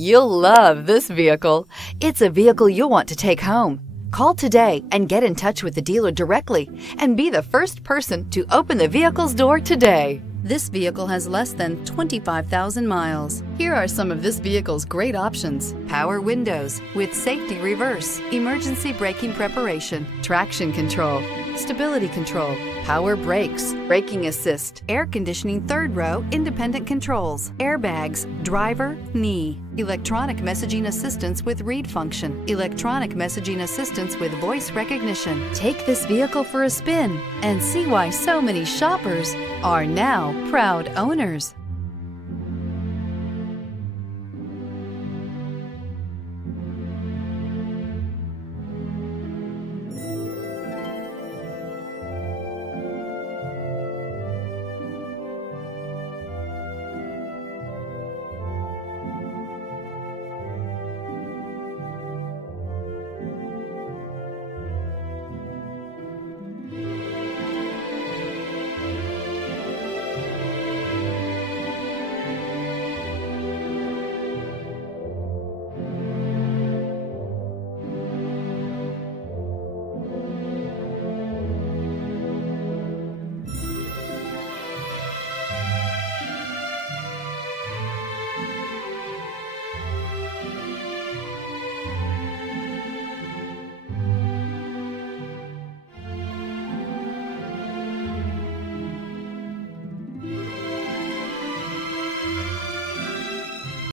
You'll love this vehicle. It's a vehicle you'll want to take home. Call today and get in touch with the dealer directly and be the first person to open the vehicle's door today. This vehicle has less than 25,000 miles. Here are some of this vehicle's great options: power windows with safety reverse, emergency braking preparation, traction control, stability control, power brakes, braking assist, air conditioning third row independent controls, airbags, driver, knee, electronic messaging assistance with read function, electronic messaging assistance with voice recognition. Take this vehicle for a spin and see why so many shoppers are now proud owners.